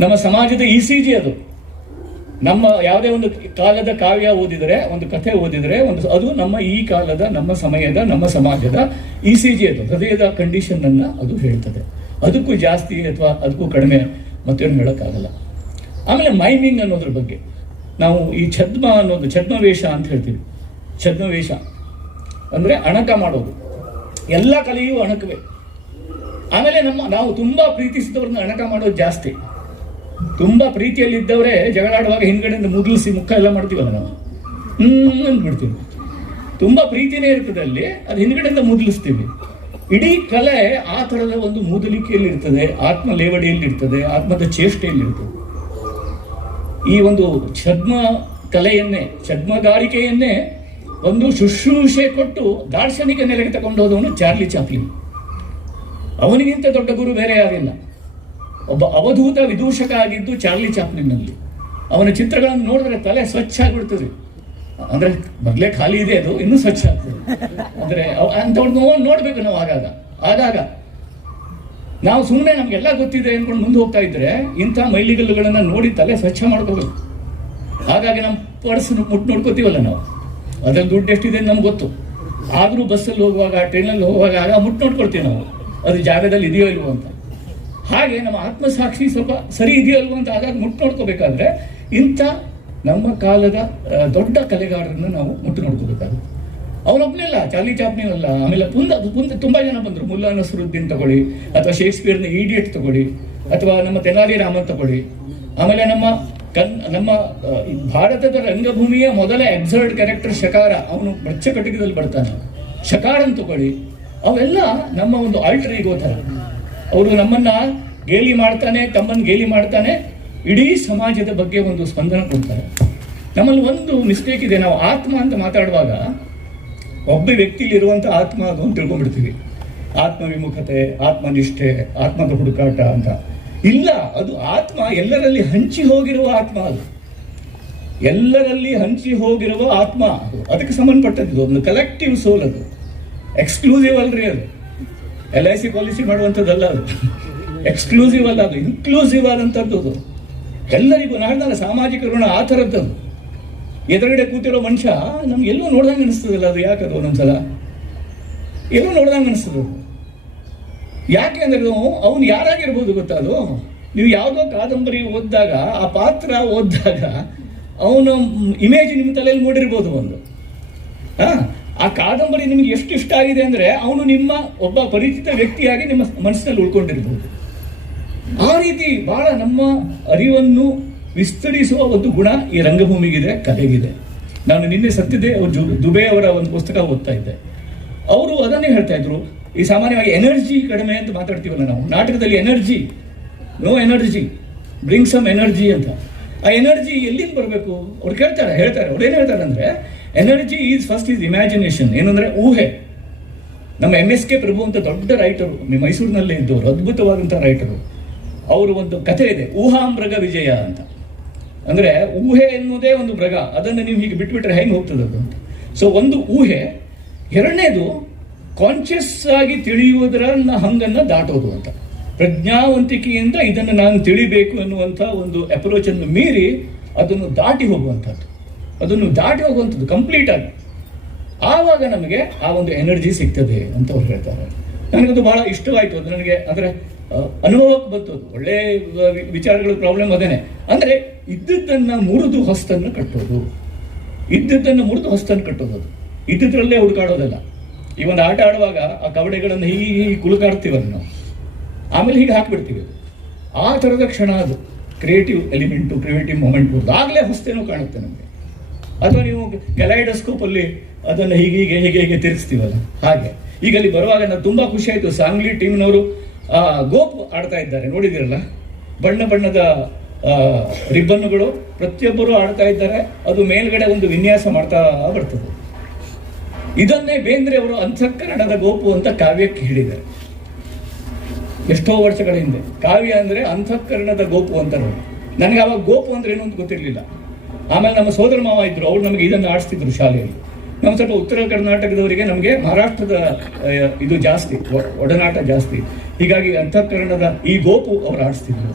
ನಮ್ಮ ಸಮಾಜದ ಇ ಸಿ ಜಿ ಅದು. ನಮ್ಮ ಯಾವುದೇ ಒಂದು ಕಾಲದ ಕಾವ್ಯ ಓದಿದರೆ, ಒಂದು ಕಥೆ ಓದಿದರೆ, ಒಂದು ಅದು ನಮ್ಮ ಈ ಕಾಲದ, ನಮ್ಮ ಸಮಯದ, ನಮ್ಮ ಸಮಾಜದ ಇ ಸಿ ಜಿ ಅದು, ಹೃದಯದ ಕಂಡೀಷನ್ ಅನ್ನ ಅದು ಹೇಳ್ತದೆ. ಅದಕ್ಕೂ ಜಾಸ್ತಿ ಅಥವಾ ಅದಕ್ಕೂ ಕಡಿಮೆ ಮತ್ತೇನು ಹೇಳೋಕ್ಕಾಗಲ್ಲ. ಆಮೇಲೆ ಮೈಮಿಂಗ್ ಅನ್ನೋದ್ರ ಬಗ್ಗೆ. ನಾವು ಈ ಛದ್ಮ ಅನ್ನೋದು, ಛದ್ಮವೇಷ ಅಂತ ಹೇಳ್ತೀವಿ. ಛದ್ಮವೇಷ. ಅಂದ್ರೆ ಅಣಕ ಮಾಡೋದು. ಎಲ್ಲ ಕಲೆಯೂ ಅಣಕವೇ. ಆಮೇಲೆ ನಮ್ಮ, ನಾವು ತುಂಬಾ ಪ್ರೀತಿಸಿದವ್ರನ್ನ ಅಣಕ ಮಾಡೋದು ಜಾಸ್ತಿ. ತುಂಬಾ ಪ್ರೀತಿಯಲ್ಲಿ ಇದ್ದವರೇ ಜಗಳಾಡುವಾಗ ಹಿಂದ್ಗಡೆಯಿಂದ ಮುದ್ಲಿಸಿ ಮುಖ ಎಲ್ಲ ಮಾಡ್ತೀವಲ್ಲ ನಾವು. ಹ್ಮ್ ಅಂದ್ಬಿಡ್ತೀವಿ ತುಂಬಾ ಪ್ರೀತಿನೇ ಇರ್ತದೆ ಅಲ್ಲಿ, ಅದು ಹಿಂದ್ಗಡೆಯಿಂದ ಮುದ್ಲಿಸ್ತೀವಿ. ಇಡೀ ಕಲೆ ಆ ಥರದ ಒಂದು ಮೂದಲಿಕೆಯಲ್ಲಿ ಇರ್ತದೆ ಆತ್ಮ ಲೇವಡಿಯಲ್ಲಿ ಇರ್ತದೆ ಆತ್ಮದ ಚೇಷ್ಟೆಯಲ್ಲಿ ಇರ್ತದೆ ಈ ಒಂದು ಛದ್ಮ ಕಲೆಯನ್ನೇ, ಛದ್ಮಗಾರಿಕೆಯನ್ನೇ ಒಂದು ಶುಶ್ರೂಷೆ ಕೊಟ್ಟು ದಾರ್ಶನಿಕ ನೆಲೆಗೆ ತಗೊಂಡು ಹೋದವನು ಚಾರ್ಲಿ ಚಾಪ್ಲಿನ್. ಅವನಿಗಿಂತ ದೊಡ್ಡ ಗುರು ಬೇರೆ ಯಾರಿಲ್ಲ. ಒಬ್ಬ ಅವಧೂತ ವಿದೂಷಕ ಆಗಿದ್ದು ಚಾರ್ಲಿ ಚಾಪ್ಲಿನ್ನಲ್ಲಿ. ಅವನ ಚಿತ್ರಗಳನ್ನು ನೋಡಿದ್ರೆ ತಲೆ ಸ್ವಚ್ಛ ಆಗಿಬಿಡ್ತದೆ. ಅಂದ್ರೆ ಮೊದಲೇ ಖಾಲಿ ಇದೆ ಅದು, ಇನ್ನೂ ಸ್ವಚ್ಛ ಆಗ್ತದೆ. ಅಂದ್ರೆ ಅಂತ ಅಂಥವ್ರು ನೋ- ನೋಡ್ಬೇಕು ನಾವು ಆಗಾಗ. ಆಗಾಗ ನಾವು ಸುಮ್ಮನೆ ನಮ್ಗೆಲ್ಲ ಗೊತ್ತಿದೆ ಅನ್ಕೊಂಡು ಮುಂದೆ ಹೋಗ್ತಾ ಇದ್ರೆ ಇಂಥ ಮೈಲಿಗಲ್ಲುಗಳನ್ನ ನೋಡಿ ತಲೆ ಸ್ವಚ್ಛ ಮಾಡ್ಕೋಬೇಕು. ಹಾಗಾಗಿ ನಮ್ಮ ಪರ್ಸ್ ಮುಟ್ಟು ನೋಡ್ಕೋತೀವಲ್ಲ ನಾವು. ಅದ್ರಲ್ಲಿ ದುಡ್ಡು ಎಷ್ಟಿದೆ ಅಂತ ನಮ್ಗೆ ಗೊತ್ತು. ಆದರೂ ಬಸ್ಸಲ್ಲಿ ಹೋಗುವಾಗ, ಟ್ರೈನಲ್ಲಿ ಹೋಗುವಾಗ ಆಗ ಮುಟ್ಟು ನೋಡ್ಕೊಳ್ತೀವಿ ನಾವು. ಅದು ಜಾಗದಲ್ಲಿ ಇದೆಯೋ ಇಲ್ವೋ ಅಂತ. ಹಾಗೆ ನಮ್ಮ ಆತ್ಮಸಾಕ್ಷಿ ಸ್ವಲ್ಪ ಸರಿ ಇದೆಯೋ ಇಲ್ವೋ ಅಂತ ಆಗಾಗ ಮುಟ್ಟು ನೋಡ್ಕೋಬೇಕಾದ್ರೆ ಇಂಥ ನಮ್ಮ ಕಾಲದ ದೊಡ್ಡ ಕಲೆಗಾರರನ್ನು ನಾವು ಮುಟ್ಟು ನೋಡ್ಕೋಬೇಕಾಗುತ್ತೆ. ಇಲ್ಲ ಜಾಲಿ ಚಾಪ್ನೇ ಅಲ್ಲ, ಆಮೇಲೆ ಪುಂದ ಪುಂದ ತುಂಬಾ ಜನ ಬಂದರು. ಮುಲ್ಲಾ ನಸರುದ್ದೀನ್ ತಗೊಳ್ಳಿ, ಅಥವಾ ಶೇಕ್ಸ್ಪಿಯರ್ನ ಈಡಿಯಟ್ ತಗೊಳ್ಳಿ, ಅಥವಾ ನಮ್ಮ ತೆನಾಲಿ ರಾಮನ್ ತಗೊಳ್ಳಿ. ಆಮೇಲೆ ನಮ್ಮ ಕನ್, ನಮ್ಮ ಭಾರತದ ರಂಗಭೂಮಿಯ ಮೊದಲ ಎಕ್ಸರ್ಡ್ ಕ್ಯಾರೆಕ್ಟರ್ ಶಕಾರ, ಅವನು ಬಚ್ಚ ಕಟಕದಲ್ಲಿ ಬರ್ತಾನೆ. ಶಕಾರನ್ ತಗೊಳ್ಳಿ, ಅವೆಲ್ಲ ನಮ್ಮ ಒಂದು ಆಲ್ಟರ್ ಈಗೋ ಥರ. ಅವರು ನಮ್ಮನ್ನ ಗೇಲಿ ಮಾಡ್ತಾನೆ ತಮ್ಮನ್ನು ಗೇಲಿ ಮಾಡ್ತಾನೆ, ಇಡೀ ಸಮಾಜದ ಬಗ್ಗೆ ಒಂದು ಸ್ಪಂದನ ಕೊಡ್ತಾರೆ. ನಮ್ಮಲ್ಲಿ ಒಂದು ಮಿಸ್ಟೇಕ್ ಇದೆ. ನಾವು ಆತ್ಮ ಅಂತ ಮಾತಾಡುವಾಗ ಒಬ್ಬ ವ್ಯಕ್ತಿಯಲ್ಲಿ ಇರುವಂತ ಆತ್ಮ ಅದು ಅಂತ ತಿಳ್ಕೊಂಡ್ಬಿಡ್ತೀವಿ. ಆತ್ಮ ವಿಮುಖತೆ ಆತ್ಮನಿಷ್ಠೆ, ಆತ್ಮದ ಹುಡುಕಾಟ ಅಂತ. ಇಲ್ಲ, ಅದು ಆತ್ಮ ಎಲ್ಲರಲ್ಲಿ ಹಂಚಿ ಹೋಗಿರುವ ಆತ್ಮ ಅದು. ಎಲ್ಲರಲ್ಲಿ ಹಂಚಿ ಹೋಗಿರುವ ಆತ್ಮ ಅದು. ಅದಕ್ಕೆ ಸಂಬಂಧಪಟ್ಟದ್ದು, ಒಂದು ಕಲೆಕ್ಟಿವ್ ಸೋಲ್ ಅದು. ಎಕ್ಸ್ಕ್ಲೂಸಿವ್ ಅಲ್ರಿ ಅದು. ಎಲ್ ಐ ಸಿ ಪಾಲಿಸಿ ಮಾಡುವಂಥದ್ದಲ್ಲ ಅದು. ಎಕ್ಸ್ಕ್ಲೂಸಿವ್ ಅಲ್ಲ ಅದು ಇನ್ಕ್ಲೂಸಿವ್ ಆದಂಥದ್ದು ಅದು. ಎಲ್ಲರಿಗೂ ನಾಳೆ ಸಾಮಾಜಿಕ ಋಣ ಆ ಥರದ್ದದು ಎದುರುಗಡೆ ಕೂತಿರೋ ಮನುಷ್ಯ ನಮ್ಗೆ ಎಲ್ಲೂ ನೋಡ್ದಂಗೆ ಅನಿಸ್ತದಲ್ಲ ಅದು ಯಾಕದು ಒಂದೊಂದ್ಸಲ? ಎಲ್ಲೂ ನೋಡ್ದಂಗೆ ಅನಿಸ್ತದೆ. ಯಾಕೆ ಅಂದ್ರೆ ಅವನು ಯಾರಾಗಿರ್ಬೋದು ಗೊತ್ತಾ ಅದು? ನೀವು ಯಾವುದೋ ಕಾದಂಬರಿ ಓದಿದಾಗ, ಆ ಪಾತ್ರ ಓದಿದಾಗ, ಅವನ ಇಮೇಜ್ ನಿಮ್ಮ ತಲೆಯಲ್ಲಿ ಮೂಡಿರ್ಬೋದು ಒಂದು. ಹಾ? ಆ ಕಾದಂಬರಿ ನಿಮಗೆ ಎಷ್ಟು ಇಷ್ಟ ಆಗಿದೆ ಅಂದ್ರೆ ಅವನು ನಿಮ್ಮ ಒಬ್ಬ ಪರಿಚಿತ ವ್ಯಕ್ತಿಯಾಗಿ ನಿಮ್ಮ ಮನಸ್ಸಿನಲ್ಲಿ ಉಳ್ಕೊಂಡಿರ್ಬೋದು. ಆ ರೀತಿ ಬಹಳ ನಮ್ಮ ಅರಿವನ್ನು ವಿಸ್ತರಿಸುವ ಒಂದು ಗುಣ ಈ ರಂಗಭೂಮಿಗಿದೆ ಕಲೆಗಿದೆ ನಾನು ನಿನ್ನೆ ಜು- ದುಬೆ ಅವರ ಒಂದು ಪುಸ್ತಕ ಓದ್ತಾ ಇದ್ದೆ. ಅವರು ಅದನ್ನೇ ಹೇಳ್ತಾ ಇದ್ರು, ಈ ಸಾಮಾನ್ಯವಾಗಿ ಎನರ್ಜಿ ಕಡಿಮೆ ಅಂತ ಮಾತಾಡ್ತೀವಲ್ಲ ನಾವು, ನಾಟಕದಲ್ಲಿ energy, no energy, bring some energy ಅಂತ. ಆ ಎನರ್ಜಿ ಎಲ್ಲಿಂದ ಬರಬೇಕು? ಅವ್ರು ಕೇಳ್ತಾರೆ, ಹೇಳ್ತಾರೆ. ಅವ್ರು ಏನು ಹೇಳ್ತಾರೆ ಅಂದ್ರೆ energy is first is imagination ಏನಂದ್ರೆ ಊಹೆ. ನಮ್ಮ ಎಂ ಎಸ್ ಕೆ ಪ್ರಭು ಅಂತ ದೊಡ್ಡ ರೈಟರು ಮೈಸೂರಿನಲ್ಲೇ ಇದ್ದವರು ಅದ್ಭುತವಾದಂಥ ರೈಟರು ಅವರು ಒಂದು ಕಥೆ ಇದೆ ಊಹಾಮೃಗ ವಿಜಯ ಅಂತ. ಅಂದ್ರೆ ಊಹೆ ಎನ್ನುವುದೇ ಒಂದು ಮೃಗ. ಅದನ್ನು ನೀವು ಹೀಗೆ ಬಿಟ್ಬಿಟ್ರೆ ಹೆಂಗೆ ಹೋಗ್ತದೆ ಅದು ಸೊ ಒಂದು ಊಹೆ, ಎರಡನೇದು ಕಾನ್ಷಿಯಸ್ ಆಗಿ ತಿಳಿಯುವುದರ ಹಂಗನ್ನ ದಾಟೋದು ಅಂತ. ಪ್ರಜ್ಞಾವಂತಿಕೆಯಿಂದ ಇದನ್ನು ನಾನು ತಿಳಿಬೇಕು ಅನ್ನುವಂಥ ಒಂದು ಅಪ್ರೋಚ್ ಅನ್ನು ಮೀರಿ ಅದನ್ನು ದಾಟಿ ಹೋಗುವಂಥದ್ದು. ಅದನ್ನು ದಾಟಿ ಹೋಗುವಂಥದ್ದು ಕಂಪ್ಲೀಟ್ ಆಗಿ. ಆವಾಗ ನಮಗೆ ಆ ಒಂದು ಎನರ್ಜಿ ಸಿಗ್ತದೆ ಅಂತ ಅವ್ರು ಹೇಳ್ತಾರೆ. ನನಗದು ಬಹಳ ಇಷ್ಟವಾಯಿತು. ಅದು ನನಗೆ ಅಂದರೆ ಅನುಭವಕ್ಕೆ ಬಂತು ಒಳ್ಳೆ ವಿಚಾರಗಳು ಪ್ರಾಬ್ಲಮ್ ಅದೇನೆ. ಅಂದರೆ ಇದ್ದದ್ದನ್ನು ಮುರಿದು ಹೊಸ್ತನ್ನು ಕಟ್ಟೋದು. ಇದ್ದದ್ದನ್ನು ಮುರಿದು ಹೊಸ್ತನ್ನು ಕಟ್ಟೋದು ಅದು. ಇದ್ದದ್ರಲ್ಲೇ ಹುಡುಕಾಡೋದಲ್ಲ. ಈ ಒಂದು ಆಟ ಆಡುವಾಗ ಆ ಕವಡೆಗಳನ್ನು ಹೀಗೆ ಹೀಗೆ ಕುಲುಕಾಡ್ತೀವಲ್ಲ ನಾವು. ಆಮೇಲೆ ಹೀಗೆ ಹಾಕಿಬಿಡ್ತೀವಿ. ಆ ಥರದ ಕ್ಷಣ ಅದು. ಕ್ರಿಯೇಟಿವ್ ಎಲಿಮೆಂಟು ಕ್ರಿಯೇಟಿವ್ ಮೂಮೆಂಟ್ ಬರೋದು ಆಗಲೇ ಹೊಸ್ತೇನೋ ಕಾಣುತ್ತೆ ನಮಗೆ. ಅಥವಾ ನೀವು ಕೆಲೈಡೋಸ್ಕೋಪ್ ಅಲ್ಲಿ ಅದನ್ನು ಹೀಗೆ ಹೀಗೆ ಹೀಗೆ ಹೀಗೆ ತಿರುಗಿಸ್ತೀವಲ್ಲ? ಹಾಗೆ. ಈಗ ಅಲ್ಲಿ ಬರುವಾಗ ನಾನು ತುಂಬ ಖುಷಿ ಆಯ್ತು. ಸಾಂಗ್ಲಿ ಟೀಮ್ನವರು ಗೋಪ್ ಆಡ್ತಾ ಇದ್ದಾರೆ. ನೋಡಿದಿರಲ್ಲ ಬಣ್ಣ ಬಣ್ಣದ ರಿಬ್ಬನ್ನುಗಳು ಪ್ರತಿಯೊಬ್ಬರು ಆಡ್ತಾ ಇದ್ದಾರೆ. ಅದು ಮೇಲ್ಗಡೆ ಒಂದು ವಿನ್ಯಾಸ ಮಾಡ್ತಾ ಬರ್ತದೆ. ಇದನ್ನೇ ಬೇಂದ್ರೆ ಅವರು ಅಂತಃಕರಣದ ಗೋಪು ಅಂತ ಕಾವ್ಯಕ್ಕೆ ಹೇಳಿದ್ದಾರೆ. ಎಷ್ಟೋ ವರ್ಷಗಳ ಹಿಂದೆ ಕಾವ್ಯ ಅಂದರೆ ಅಂತಃಕರಣದ ಗೋಪು ಅಂತ ನನಗೆ ಆವಾಗ ಗೋಪು ಅಂದ್ರೆ ಏನು ಅಂತ ಗೊತ್ತಿರಲಿಲ್ಲ. ಆಮೇಲೆ ನಮ್ಮ ಸೋದರ ಮಾವ ಇದ್ರು, ಅವ್ರು ನಮಗೆ ಇದನ್ನು ಆಡಿಸ್ತಿದ್ರು ಶಾಲೆಯಲ್ಲಿ. ನಮ್ಮ ಸ್ವಲ್ಪ ಉತ್ತರ ಕರ್ನಾಟಕದವರಿಗೆ ನಮಗೆ ಮಹಾರಾಷ್ಟ್ರದ ಇದು ಜಾಸ್ತಿ ಒಡನಾಟ ಜಾಸ್ತಿ. ಹೀಗಾಗಿ ಅಂತಃಕರಣದ ಈ ಗೋಪು ಅವ್ರು ಆಡಿಸ್ತಿದ್ರು.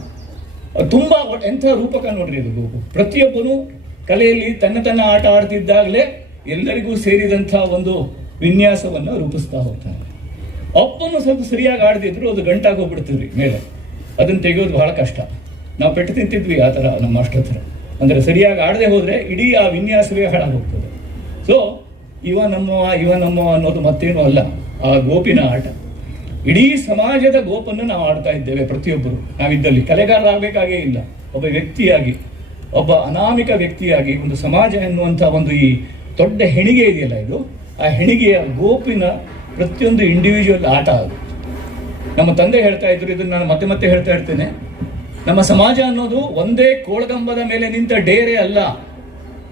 ತುಂಬಾ ಎಂಥ ರೂಪಕ ನೋಡ್ರಿ ಅದು ಗೋಪು. ಪ್ರತಿಯೊಬ್ಬನು ಕಲೆಯಲ್ಲಿ ತನ್ನ ತನ್ನ ಆಟ ಆಡ್ತಿದ್ದಾಗಲೇ ಎಲ್ಲರಿಗೂ ಸೇರಿದಂಥ ಒಂದು ವಿನ್ಯಾಸವನ್ನು ರೂಪಿಸ್ತಾ ಹೋಗ್ತಾನೆ. ಅಪ್ಪನು ಸ್ವಲ್ಪ ಸರಿಯಾಗಿ ಆಡದಿದ್ರು ಅದು ಗಂಟಾಗಿ ಹೋಗ್ಬಿಡ್ತಿದ್ರಿ ಮೇಲೆ. ಅದನ್ನು ತೆಗೆಯೋದು ಬಹಳ ಕಷ್ಟ. ನಾವು ಪೆಟ್ಟು ತಿಂತಿದ್ವಿ ಆ ಥರ ನಮ್ಮ ಅಷ್ಟ ಹತ್ರ ಅಂದರೆ ಸರಿಯಾಗಿ ಆಡದೆ ಹೋದ್ರೆ ಇಡೀ ಆ ವಿನ್ಯಾಸವೇ ಹಾಳಾಗೋಗ್ತದೆ. ಸೊ ಇವ ನಮ್ಮವ ಇವ ನಮ್ಮವ ಅನ್ನೋದು ಮತ್ತೇನು ಅಲ್ಲ. ಆ ಗೋಪಿನ ಆಟ. ಇಡೀ ಸಮಾಜದ ಗೋಪನ್ನು ನಾವು ಆಡ್ತಾ ಇದ್ದೇವೆ ಪ್ರತಿಯೊಬ್ಬರು. ನಾವಿದ್ದಲ್ಲಿ ಕಲೆಗಾರರಾಗಬೇಕಾಗೇ ಇಲ್ಲ. ಒಬ್ಬ ವ್ಯಕ್ತಿಯಾಗಿ, ಒಬ್ಬ ಅನಾಮಿಕ ವ್ಯಕ್ತಿಯಾಗಿ ಒಂದು ಸಮಾಜ ಎನ್ನುವಂಥ ಒಂದು ಈ ದೊಡ್ಡ ಹೆಣಿಗೆ ಇದೆಯಲ್ಲ ಇದು? ಆ ಹೆಣಿಗೆಯ ಗೋಪಿನ ಪ್ರತಿಯೊಂದು ಇಂಡಿವಿಜುವಲ್ ಆಟ ಅದು. ನಮ್ಮ ತಂದೆ ಹೇಳ್ತಾ ಇದ್ರು, ಇದನ್ನ ನಾನು ಮತ್ತೆ ಮತ್ತೆ ಹೇಳ್ತಾ ಇರ್ತೇನೆ. ನಮ್ಮ ಸಮಾಜ ಅನ್ನೋದು ಒಂದೇ ಕೋಳಗಂಬದ ಮೇಲೆ ನಿಂತ ಡೇರೆ ಅಲ್ಲ.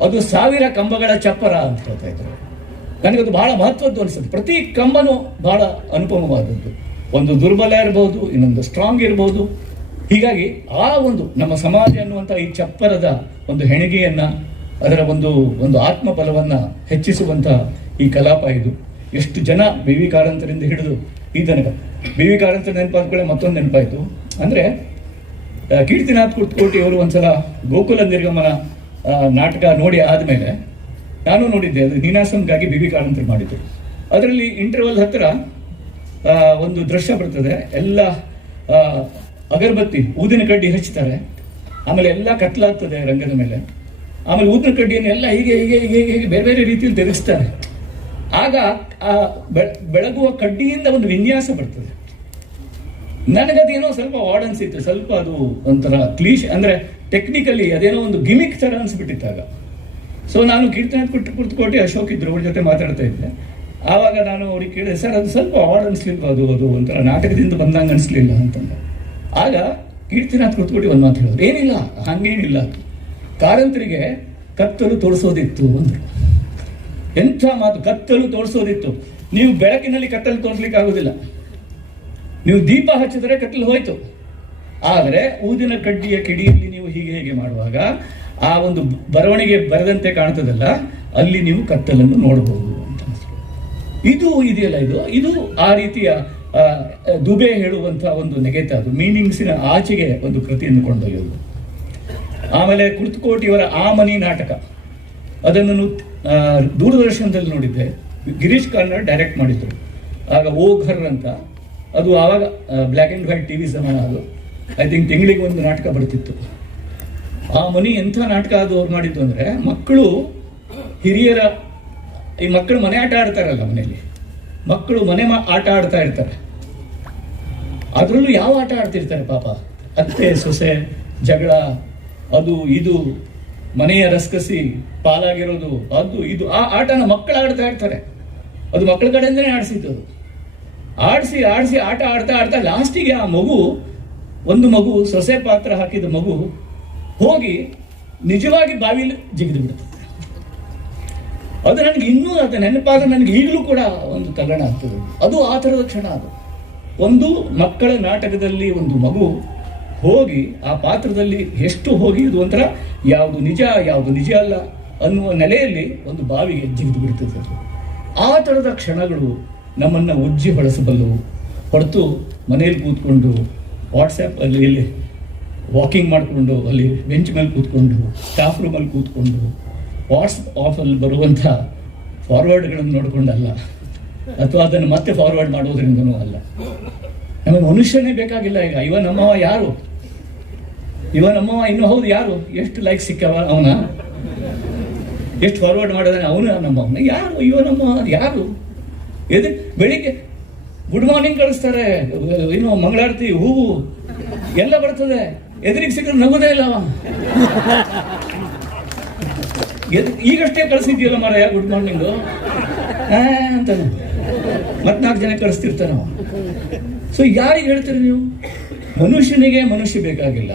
ಅದು ಸಾವಿರ ಕಂಬಗಳ ಚಪ್ಪರ ಅಂತ ಹೇಳ್ತಾ ಇದ್ರು. ನನಗದು ಬಹಳ ಮಹತ್ವದ್ದು ಅನಿಸುತ್ತೆ. ಪ್ರತಿ ಕಂಬನೂ ಬಹಳ ಅನುಪಮವಾದದ್ದು. ಒಂದು ದುರ್ಬಲ ಇರಬಹುದು ಇನ್ನೊಂದು ಸ್ಟ್ರಾಂಗ್ ಇರಬಹುದು ಹೀಗಾಗಿ ಆ ಒಂದು ನಮ್ಮ ಸಮಾಜ ಅನ್ನುವಂಥ ಈ ಚಪ್ಪರದ ಒಂದು ಹೆಣಿಗೆಯನ್ನು, ಅದರ ಒಂದು ಒಂದು ಆತ್ಮಬಲವನ್ನ ಹೆಚ್ಚಿಸುವಂಥ ಈ ಕಲಾಪ ಇದು. ಎಷ್ಟು ಜನ ಬಿ ವಿ ಕಾರಂತರಿಂದ ಹಿಡಿದು ಈ ತನಕ. ಬಿ ವಿ ಕಾರಂತರ ನೆನಪಾದ್ಕೊಳ್ಳೆ ಮತ್ತೊಂದು ನೆನಪಾಯಿತು. ಅಂದರೆ ಕೀರ್ತಿನಾಥ್ ಕುರ್ತಕೋಟಿ ಅವರು ಒಂದ್ಸಲ ಗೋಕುಲ ನಿರ್ಗಮನ ನಾಟಕ ನೋಡಿ ಆದಮೇಲೆ ನಾನು ನೋಡಿದ್ದೆ, ಅದು ನೀನಾಸಂಗಾಗಿ ಬಿ ವಿ ಕಾರಂತರು ಮಾಡಿದ್ರು ಅದರಲ್ಲಿ ಇಂಟರ್ವಲ್ ಹತ್ತಿರ ಒಂದು ದೃಶ್ಯ ಬರ್ತದೆ. ಎಲ್ಲ ಅಗರಬತ್ತಿ ಊದಿನ ಕಡ್ಡಿ ಹಚ್ತಾರೆ. ಆಮೇಲೆ ಎಲ್ಲ ಕತ್ಲಾಗ್ತದೆ ರಂಗದ ಮೇಲೆ. ಆಮೇಲೆ ಊದಿನ ಕಡ್ಡಿಯನ್ನೆಲ್ಲ ಹೀಗೆ ಹೀಗೆ ಹೀಗೆ ಹೀಗೆ ಹೀಗೆ ಬೇರೆ ಬೇರೆ ರೀತಿಯಲ್ಲಿ ತೆಗೆಸ್ತಾರೆ. ಆಗ ಆ ಬೆಳಗುವ ಕಡ್ಡಿಯಿಂದ ಒಂದು ವಿನ್ಯಾಸ ಬರ್ತದೆ. ನನಗದೇನೋ ಸ್ವಲ್ಪ ವಾರ್ಡನ್ಸ್ ಇತ್ತು, ಸ್ವಲ್ಪ ಅದು ಒಂಥರ ಕ್ಲೀಶ್ ಅಂದ್ರೆ ಟೆಕ್ನಿಕಲಿ ಅದೇನೋ ಒಂದು ಗಿಮಿಕ್ ತರ ಅನ್ಸ್ಬಿಟ್ಟಿತ್ತಾಗ ಸೊ ನಾನು ಕೀರ್ತನ ಕೊಟ್ಟು ಕುರ್ತುಕೊಟ್ಟು ಅಶೋಕ್ ಇದ್ರು, ಅವ್ರ ಜೊತೆ ಮಾತಾಡ್ತಾ ಇದ್ದೆ. ಆವಾಗ ನಾನು ಅವ್ರಿಗೆ ಕೇಳಿದೆ, ಸರ್, ಅದು ಸ್ವಲ್ಪ ವಾರ್ಡ್ ಅನ್ಸ್ಲಿಲ್ಲ ಅದು ಅದು ಒಂಥರ ನಾಟಕದಿಂದ ಬಂದಂಗೆ ಅನ್ಸ್ಲಿಲ್ಲ ಅಂತಂದ. ಆಗ ಕೀರ್ತಿನಾಥ್ ಕುರ್ತಕೋಟಿ ಒಂದು ಮಾತು ಹೇಳಿದ್ರು, ಏನಿಲ್ಲ, ಹಂಗೇನಿಲ್ಲ. ಕಾರಂತರಿಗೆ ಕತ್ತಲು ತೋರಿಸೋದಿತ್ತು ಅಂದ್ರು. ಎಂಥ ಮಾತು, ಕತ್ತಲು ತೋರಿಸೋದಿತ್ತು. ನೀವು ಬೆಳಕಿನಲ್ಲಿ ಕತ್ತಲು ತೋರಿಸ್ಲಿಕ್ಕೆ ಆಗುದಿಲ್ಲ. ನೀವು ದೀಪ ಹಚ್ಚಿದರೆ ಕತ್ತಲು ಹೋಯ್ತು. ಆದರೆ ಊದಿನ ಕಡ್ಡಿಯ ಕಿಡಿಯಲ್ಲಿ ನೀವು ಹೀಗೆ ಹೇಗೆ ಮಾಡುವಾಗ ಆ ಒಂದು ಬರವಣಿಗೆ ಬರದಂತೆ ಕಾಣ್ತದಲ್ಲ, ಅಲ್ಲಿ ನೀವು ಕತ್ತಲನ್ನು ನೋಡಬಹುದು ಅಂತ. ಇದು ಇದೆಯಲ್ಲ ಇದು? ಇದು ಆ ರೀತಿಯ ದುಬೆ ಹೇಳುವಂತಹ ಒಂದು ನೆಗೆತ. ಅದು ಮೀನಿಂಗ್ಸಿನ ಆಚೆಗೆ ಒಂದು ಕೃತಿಯನ್ನು ಕೊಂಡೊಯ್ಯೋದು. ಆಮೇಲೆ ಕುರ್ತಕೋಟಿಯವರ ಆ ಮನಿ ನಾಟಕ. ಅದನ್ನು ದೂರದರ್ಶನದಲ್ಲಿ ನೋಡಿದ್ದೆ. ಗಿರೀಶ್ ಕಾರ್ನಾಡ್ ಡೈರೆಕ್ಟ್ ಮಾಡಿದ್ರು. ಆಗ ಓ ಘರ್ ಅಂತ. ಅದು ಆವಾಗ ಬ್ಲ್ಯಾಕ್ ಆ್ಯಂಡ್ ವೈಟ್ ಟಿವಿ ಸಮಾನ ಅದು. ಐ ಥಿಂಕ್ ತಿಂಗಳಿಗೆ ಒಂದು ನಾಟಕ ಬರ್ತಿತ್ತು. ಆ ಮನಿ ಎಂಥ ನಾಟಕ ಅದು ಅವ್ರು ಮಾಡಿದ್ದು ಅಂದರೆ, ಮಕ್ಕಳು ಹಿರಿಯರ, ಈ ಮಕ್ಕಳು ಮನೆ ಆಟ ಆಡ್ತಾರಲ್ಲ ಮನೆಯಲ್ಲಿ. ಮಕ್ಕಳು ಮನೆ ಆಟ ಆಡ್ತಾ ಇರ್ತಾರೆ. ಅದರಲ್ಲೂ ಯಾವ ಆಟ ಆಡ್ತಿರ್ತಾರೆ ಪಾಪ? ಅತ್ತೆ, ಸೊಸೆ, ಜಗಳ, ಅದು, ಇದು, ಮನೆಯ ರಸ್ಕಸಿ ಪಾಲಾಗಿರೋದು ಅದು, ಇದು ಆ ಆಟನ ಮಕ್ಕಳು ಆಡ್ತಾ ಇರ್ತಾರೆ. ಅದು ಮಕ್ಕಳ ಕಡೆಯಿಂದನೇ ಅದು. ಆಡಿಸಿ ಆಡಿಸಿ, ಆಟ ಆಡ್ತಾ ಆಡ್ತಾ ಲಾಸ್ಟಿಗೆ ಆ ಮಗು, ಒಂದು ಮಗು, ಸೊಸೆ ಪಾತ್ರ ಹಾಕಿದ ಮಗು ಹೋಗಿ ನಿಜವಾಗಿ ಬಾವಿಲಿ ಜಿಗಿದು ಬಿಡುತ್ತೆ ಅದು ನನಗೆ ಇನ್ನೂ ಅದು ನೆನಪಾದ ನನಗೆ ಈಗಲೂ ಕೂಡ ಒಂದು ತಗಣ ಆಗ್ತದೆ. ಅದು ಆ ಥರದ ಕ್ಷಣ ಅದು. ಒಂದು ಮಕ್ಕಳ ನಾಟಕದಲ್ಲಿ ಒಂದು ಮಗು ಹೋಗಿ ಆ ಪಾತ್ರದಲ್ಲಿ ಎಷ್ಟು ಹೋಗಿ ಇದು ಒಂಥರ, ಯಾವುದು ನಿಜ ಯಾವುದು ನಿಜ ಅಲ್ಲ ಅನ್ನುವ ನೆಲೆಯಲ್ಲಿ ಒಂದು ಬಾವಿಗೆ ಜಿಗಿದು ಬಿಡ್ತದೆ. ಆ ಥರದ ಕ್ಷಣಗಳು ನಮ್ಮನ್ನು ಉಜ್ಜಿ ಬಳಸಬಲ್ಲವು ಹೊರತು ಮನೆಯಲ್ಲಿ ಕೂತ್ಕೊಂಡು ವಾಟ್ಸಪ್ ಅಲ್ಲಿ ಇಲ್ಲಿ ವಾಕಿಂಗ್ ಮಾಡಿಕೊಂಡು, ಅಲ್ಲಿ ಬೆಂಚ್ ಮೇಲೆ ಕೂತ್ಕೊಂಡು ಸ್ಟಾಫ್ ರೂಮಲ್ಲಿ ಕೂತ್ಕೊಂಡು ವಾಟ್ಸಪ್ ಆಫಲ್ಲಿ ಬರುವಂಥ ಫಾರ್ವರ್ಡ್ಗಳನ್ನು ನೋಡಿಕೊಂಡಲ್ಲ. ಅಥವಾ ಅದನ್ನು ಮತ್ತೆ ಫಾರ್ವರ್ಡ್ ಮಾಡೋದ್ರಿಂದನೂ ಅಲ್ಲ. ನಮಗೆ ಮನುಷ್ಯನೇ ಬೇಕಾಗಿಲ್ಲ ಈಗ. ಇವ ನಮ್ಮವ ಯಾರು? ಇವ ನಮ್ಮವ ಇನ್ನು ಹೌದು ಯಾರು? ಎಷ್ಟು ಲೈಕ್ ಸಿಕ್ಕವ ಅವನ? ಎಷ್ಟು ಫಾರ್ವರ್ಡ್ ಮಾಡಿದಾನೆ ಅವನು ನಮ್ಮ ಯಾರು? ಅಯ್ಯೋ, ನಮ್ಮ ಯಾರು? ಎದು, ಬೆಳಿಗ್ಗೆ ಗುಡ್ ಮಾರ್ನಿಂಗ್ ಕಳಿಸ್ತಾರೆ. ಇನ್ನು ಮಂಗಳಾರತಿ ಹೂವು ಎಲ್ಲ ಬರ್ತದೆ. ಎದುರಿಗೆ ಸಿಕ್ಕ ನಗುದೇ ಇಲ್ಲ. ಈಗಷ್ಟೇ ಕಳಿಸಿದ್ಯಲ್ಲ ಮಾರಾಯ ಗುಡ್ ಮಾರ್ನಿಂಗು ಅಂತಾನೆ. ಮತ್ನಾಲ್ಕು ಜನ ಕಳಿಸ್ತಿರ್ತಾನೆ ಅವ ಸೊ ಯಾರಿಗೆ ಹೇಳ್ತೀರಿ ನೀವು? ಮನುಷ್ಯನಿಗೆ ಮನುಷ್ಯ ಬೇಕಾಗಿಲ್ಲ.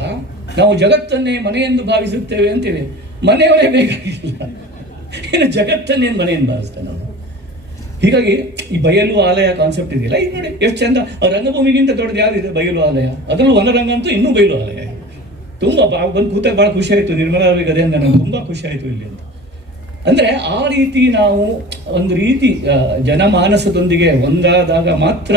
ನಾವು ಜಗತ್ತನ್ನೇ ಮನೆಯೆಂದು ಭಾವಿಸುತ್ತೇವೆ ಅಂತೇಳಿ ಮನೆಯವರೇ ಬೇಕಾಗಿಲ್ಲ. ಇನ್ನು ಜಗತ್ತನ್ನೇನು ಮನೆಯನ್ನು ಭಾವಿಸ್ತೇನೆ ನಾವು ಹೀಗಾಗಿ ಈ ಬಯಲು ಆಲಯ ಕಾನ್ಸೆಪ್ಟ್ ಇದೆಯಲ್ಲ? ಈಗ ನೋಡಿ, ಎಷ್ಟು ಚಂದ. ರಂಗಭೂಮಿಗಿಂತ ದೊಡ್ಡದು ಯಾವ್ದಿದೆ? ಬಯಲು ಆಲಯ. ಅದರಲ್ಲೂ ವನರಂಗ ಅಂತೂ ಇನ್ನೂ ಬಯಲು ಆಲಯ ತುಂಬಾ ಬಂದು ಕೂತಾಗ ಬಹಳ ಖುಷಿ ಆಯ್ತು. ನಿರ್ಮಲಾ ಅವರಿಗೆ ಅದೇಂದ ನನಗೆ ತುಂಬಾ ಖುಷಿ ಆಯ್ತು ಇಲ್ಲಿ ಅಂತ. ಅಂದ್ರೆ ಆ ರೀತಿ ನಾವು ಒಂದು ರೀತಿ ಜನಮಾನಸದೊಂದಿಗೆ ಒಂದಾದಾಗ ಮಾತ್ರ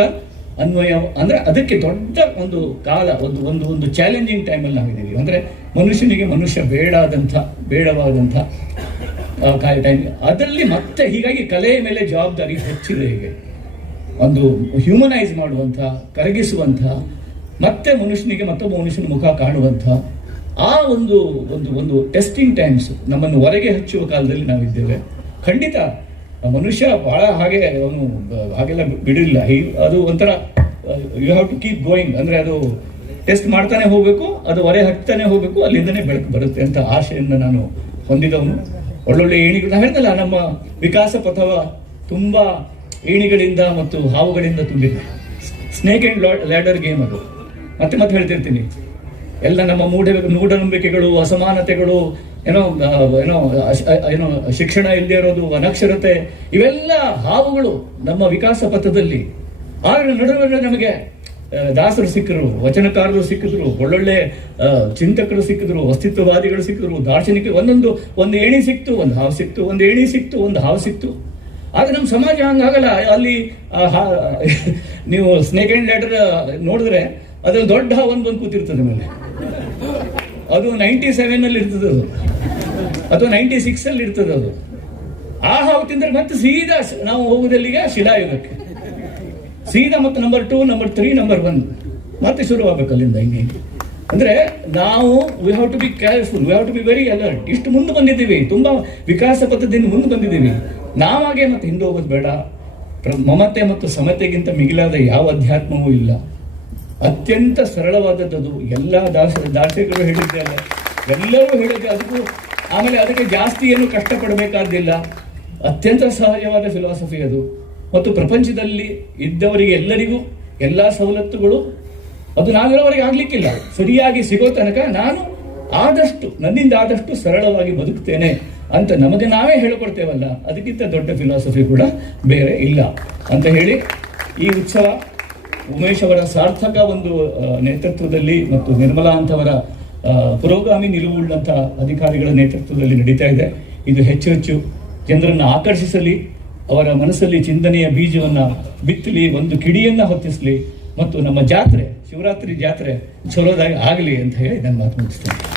ಅನ್ವಯ, ಅಂದ್ರೆ ಅದಕ್ಕೆ ದೊಡ್ಡ ಒಂದು ಕಾಲ, ಒಂದು ಒಂದು ಒಂದು ಚಾಲೆಂಜಿಂಗ್ ಟೈಮಲ್ಲಿ ನಾವಿದ್ದೀವಿ. ಅಂದ್ರೆ ಮನುಷ್ಯನಿಗೆ ಮನುಷ್ಯ ಬೇಡಾದಂಥ, ಬೇಡವಾದಂಥ ಅದರಲ್ಲಿ ಮತ್ತೆ ಹೀಗಾಗಿ ಕಲೆಯ ಮೇಲೆ ಜವಾಬ್ದಾರಿ ಹೆಚ್ಚಿದೆ ಹೀಗೆ. ಒಂದು ಹ್ಯೂಮನೈಸ್ ಮಾಡುವಂಥ, ಕರಗಿಸುವಂಥ, ಮತ್ತೆ ಮನುಷ್ಯನಿಗೆ ಮತ್ತೊಬ್ಬ ಮನುಷ್ಯನ ಮುಖ ಕಾಣುವಂಥ ಆ ಒಂದು ಒಂದು ಒಂದು ಟೆಸ್ಟಿಂಗ್ ಟೈಮ್ಸ್ ನಮ್ಮನ್ನು ಹೊರಗೆ ಹಚ್ಚುವ ಕಾಲದಲ್ಲಿ ನಾವಿದ್ದೇವೆ. ಖಂಡಿತ, ಮನುಷ್ಯ ಬಹಳ ಹಾಗೆ ಅವನು, ಹಾಗೆಲ್ಲ ಬಿಡಲಿಲ್ಲ. ಅದು ಒಂಥರ you have to keep going ಅಂದ್ರೆ ಅದು ಟೆಸ್ಟ್ ಮಾಡ್ತಾನೆ ಹೋಗಬೇಕು, ಅದು ಹೊರೆ ಹಾಕ್ತಾನೆ ಹೋಗಬೇಕು, ಅಲ್ಲಿಂದನೇ ಬೆಳಕು ಬರುತ್ತೆ ಅಂತ ಆಶೆಯನ್ನು ನಾನು ಹೊಂದಿದವನು. ಒಳ್ಳೊಳ್ಳೆ ಏಣಿಗಳು ನಾವು ಹೇಳ್ತಲ್ಲ, ನಮ್ಮ ವಿಕಾಸ ಪಥವ ತುಂಬಾ ಏಣಿಗಳಿಂದ ಮತ್ತು ಹಾವುಗಳಿಂದ ತುಂಬಿದೆ. ಸ್ನೇಕ್ ಅಂಡ್ ಲ್ಯಾಡರ್ ಗೇಮ್ ಅದು. ಮತ್ತೆ ಮತ್ತೆ ಹೇಳ್ತಿರ್ತೀನಿ. ಎಲ್ಲ ನಮ್ಮ ಮೂಢ ಮೂಢನಂಬಿಕೆಗಳು, ಅಸಮಾನತೆಗಳು, ಏನೋ ಏನೋ ಏನೋ, ಶಿಕ್ಷಣ ಇಲ್ಲದೇ ಇರೋದು, ಅನಕ್ಷರತೆ, ಇವೆಲ್ಲ ಹಾವುಗಳು ನಮ್ಮ ವಿಕಾಸ ಪಥದಲ್ಲಿ. ಆದ್ರೆ ನಡುವೆ ನಮಗೆ ದಾಸರು ಸಿಕ್ಕರು, ವಚನಕಾರರು ಸಿಕ್ಕಿದ್ರು, ಒಳ್ಳೊಳ್ಳೆ ಚಿಂತಕರು ಸಿಕ್ಕಿದ್ರು, ಅಸ್ತಿತ್ವವಾದಿಗಳು ಸಿಕ್ಕಿದ್ರು ದಾರ್ಶನಿಕ ಒಂದೊಂದು, ಒಂದು ಏಣಿ ಸಿಕ್ತು, ಒಂದು ಹಾವು ಸಿಕ್ತು, ಒಂದು ಏಣಿ ಸಿಕ್ತು, ಒಂದು ಹಾವು ಸಿಕ್ತು. ಆಗ ನಮ್ಮ ಸಮಾಜ ಹಂಗಾಗಲ್ಲ, ಅಲ್ಲಿ ನೀವು ಸ್ನೇಕ್ ಅಂಡ್ ಲ್ಯಾಡರ್ ನೋಡಿದ್ರೆ ಅದ್ರಲ್ಲಿ ದೊಡ್ಡ ಹಾವು ಒಂದು ಬಂದು ಕೂತಿರ್ತದೆ ಮೇಲೆ. ಅದು ನೈಂಟಿ ಸೆವೆನ್ ಅಲ್ಲಿ ಇರ್ತದೆ ಅದು. ಅಥವಾ ನೈಂಟಿ ಸಿಕ್ಸ್ ಅಲ್ಲಿ ಇರ್ತದೆ ಅದು. ಆ ಹಾವು ತಿಂದ್ರೆ ಮತ್ತೆ ಸೀದಾ ನಾವು ಹೋಗುದಲ್ಲಿಗೆ? ಶಿಲಾಯುಗಕ್ಕೆ. ಸೀದಾ ಮತ್ತು number two number three number one ಮತ್ತೆ ಶುರು ಆಗ್ಬೇಕು ಅಲ್ಲಿಂದ ಹಿಂಗೆ. ಅಂದ್ರೆ ನಾವು we have to be careful we have to be very alert ಇಷ್ಟು ಮುಂದೆ ಬಂದಿದ್ದೀವಿ, ತುಂಬಾ ವಿಕಾಸ ಪದ್ಧತಿಯಿಂದ ಮುಂದೆ ಬಂದಿದ್ದೀವಿ. ನಾವಾಗೆ ಮತ್ತೆ ಹಿಂದೆ ಹೋಗೋದು ಬೇಡ. ಮಮತೆ ಮತ್ತು ಸಮತೆಗಿಂತ ಮಿಗಿಲಾದ ಯಾವ ಅಧ್ಯಾತ್ಮವೂ ಇಲ್ಲ. ಅತ್ಯಂತ ಸರಳವಾದದ್ದು ಎಲ್ಲ ದಾಸ ದಾರ್ಶನಿಕರು ಹೇಳಿದ್ದಾರೆ ಎಲ್ಲರೂ ಹೇಳಿದ್ದೆ ಅದಕ್ಕೂ ಆಮೇಲೆ ಅದಕ್ಕೆ ಜಾಸ್ತಿ ಏನು ಕಷ್ಟಪಡಬೇಕಾದಿಲ್ಲ ಅತ್ಯಂತ ಸಹಜವಾದ ಫಿಲಾಸಫಿ ಅದು. ಮತ್ತು ಪ್ರಪಂಚದಲ್ಲಿ ಇದ್ದವರಿಗೆ ಎಲ್ಲರಿಗೂ ಎಲ್ಲ ಸವಲತ್ತುಗಳು, ಅದು ನಾವಿರೋವರೆಗೆ ಆಗ್ಲಿಕ್ಕಿಲ್ಲ. ಸರಿಯಾಗಿ ಸಿಗೋ ತನಕ ನಾನು ಆದಷ್ಟು, ನನ್ನಿಂದ ಆದಷ್ಟು ಸರಳವಾಗಿ ಬದುಕ್ತೇನೆ ಅಂತ ನಮಗೆ ನಾವೇ ಹೇಳಿಕೊಡ್ತೇವಲ್ಲ, ಅದಕ್ಕಿಂತ ದೊಡ್ಡ ಫಿಲಾಸಫಿ ಕೂಡ ಬೇರೆ ಇಲ್ಲ. ಅಂತ ಹೇಳಿ ಈ ಉತ್ಸವ ಉಮೇಶ್ ಅವರ ಸಾರ್ಥಕ ಒಂದು ನೇತೃತ್ವದಲ್ಲಿ ಮತ್ತು ನಿರ್ಮಲಾ ಅಂತವರ ಪುರೋಗಾಮಿ ನಿಲುವುಳ್ಳಂಥ ಅಧಿಕಾರಿಗಳ ನೇತೃತ್ವದಲ್ಲಿ ನಡೀತಾ ಇದೆ. ಇದು ಹೆಚ್ಚು ಹೆಚ್ಚು ಜನರನ್ನು ಆಕರ್ಷಿಸಲಿ. ಅವರ ಮನಸ್ಸಲ್ಲಿ ಚಿಂತನೆಯ ಬೀಜವನ್ನ ಬಿತ್ತಲಿ, ಒಂದು ಕಿಡಿಯನ್ನ ಹೊತ್ತಿಸಲಿ ಮತ್ತು ನಮ್ಮ ಜಾತ್ರೆ, ಶಿವರಾತ್ರಿ ಜಾತ್ರೆ ಚಲೋದಾಗಿ ಆಗಲಿ ಅಂತ ಹೇಳಿ ನಾನು ಮಾತು ಮುಗಿಸ್ತೇನೆ.